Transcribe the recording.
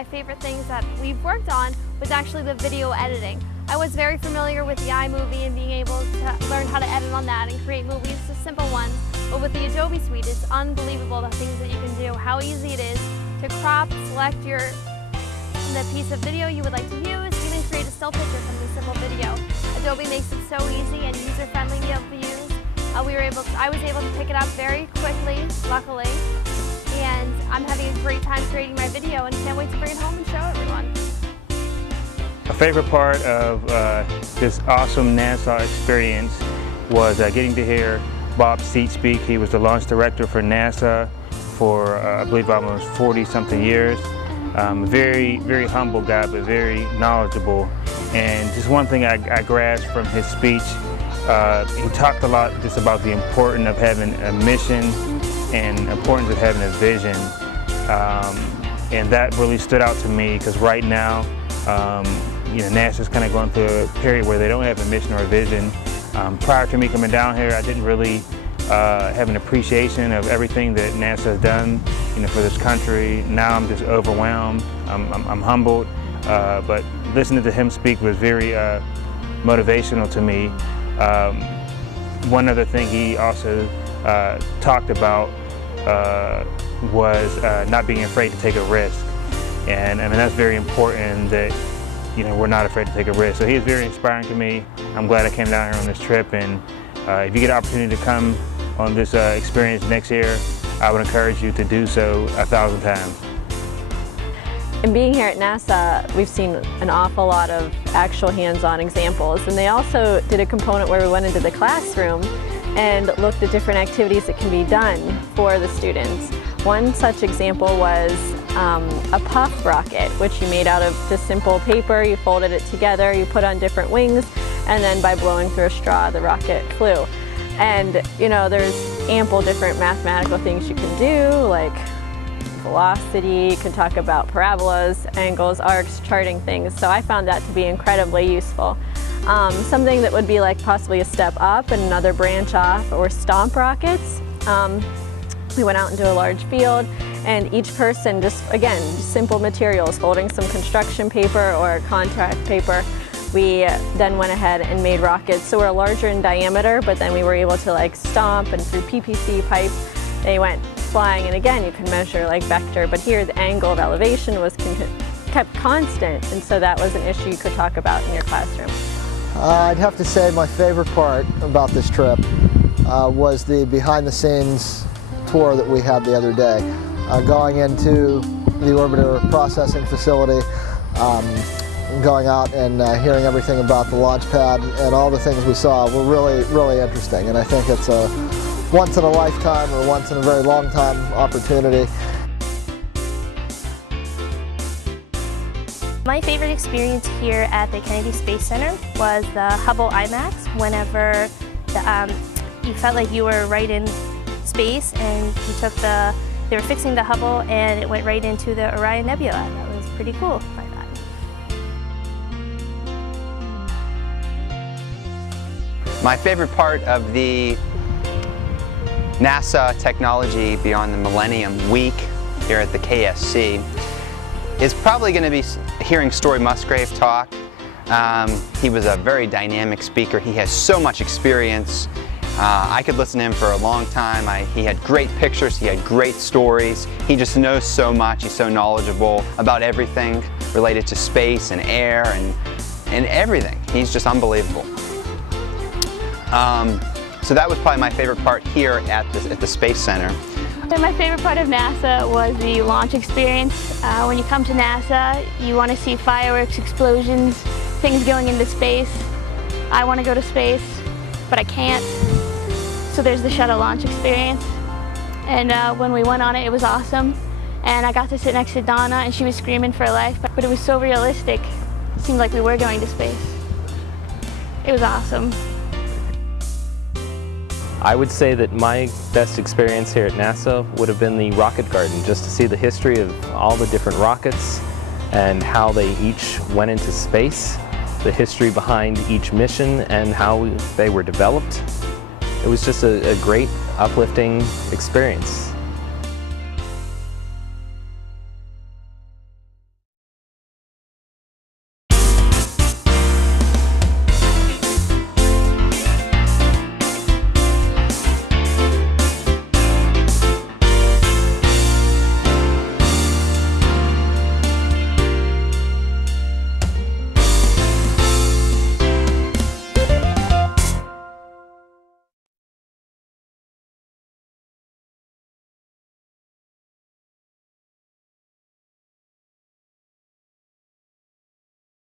my favorite things that we've worked on was actually the video editing. I was very familiar with the iMovie and being able to learn how to edit on that and create movies, just simple ones. But with the Adobe Suite, it's unbelievable the things that you can do, how easy it is to crop, select the piece of video you would like to use, even create a still picture from the simple video. Adobe makes it so easy and user-friendly to be able to use. I was able to pick it up very quickly, luckily, and I'm having a great time creating my video and can't wait to bring it home and show everyone. My favorite part of this awesome NASA experience was getting to hear Bob Seat speak. He was the launch director for NASA for I believe almost 40-something years. Very humble guy, but very knowledgeable. And just one thing I grasped from his speech, he talked a lot just about the importance of having a mission and the importance of having a vision. And that really stood out to me because right now, NASA's kind of going through a period where they don't have a mission or a vision. Prior to me coming down here, I didn't really have an appreciation of everything that NASA has done, for this country. Now I'm just overwhelmed. I'm humbled, but listening to him speak was very motivational to me. One other thing he also talked about was not being afraid to take a risk, and I mean that's very important that we're not afraid to take a risk. So he is very inspiring to me. I'm glad I came down here on this trip, and if you get an opportunity to come on this experience next year, I would encourage you to do so 1,000 times. And being here at NASA, we've seen an awful lot of actual hands-on examples, and they also did a component where we went into the classroom and looked at different activities that can be done for the students. One such example was a puff rocket, which you made out of just simple paper. You folded it together, you put on different wings, and then by blowing through a straw, the rocket flew. And there's ample different mathematical things you can do, like velocity, you can talk about parabolas, angles, arcs, charting things. So I found that to be incredibly useful. Something that would be like possibly a step up and another branch off or stomp rockets. We went out into a large field, and each person just simple materials, folding some construction paper or contract paper. We then went ahead and made rockets. So we're larger in diameter, but then we were able to stomp, and through PPC pipes, they went flying. And again, you can measure vector, but here the angle of elevation was kept constant, and so that was an issue you could talk about in your classroom. I'd have to say my favorite part about this trip was the behind-the-scenes tour that we had the other day. Going into the orbiter processing facility, going out and hearing everything about the launch pad and all the things we saw were really interesting, and I think it's a once in a lifetime or once in a very long time opportunity. My favorite experience here at the Kennedy Space Center was the Hubble IMAX. Whenever you felt like you were right in space, and they were fixing the Hubble and it went right into the Orion Nebula. That was pretty cool, I thought. My favorite part of the NASA Technology Beyond the Millennium Week here at the KSC is probably going to be hearing Story Musgrave talk. He was a very dynamic speaker. He has so much experience. I could listen to him for a long time. He had great pictures, he had great stories. He just knows so much. He's so knowledgeable about everything related to space and air and everything. He's just unbelievable. So that was probably my favorite part here at the Space Center. And my favorite part of NASA was the launch experience. When you come to NASA, you want to see fireworks, explosions, things going into space. I want to go to space, but I can't. So there's the shuttle launch experience. And when we went on it, it was awesome. And I got to sit next to Donna, and she was screaming for her life, but it was so realistic. It seemed like we were going to space. It was awesome. I would say that my best experience here at NASA would have been the Rocket Garden, just to see the history of all the different rockets and how they each went into space, the history behind each mission and how they were developed. It was just a great, uplifting experience.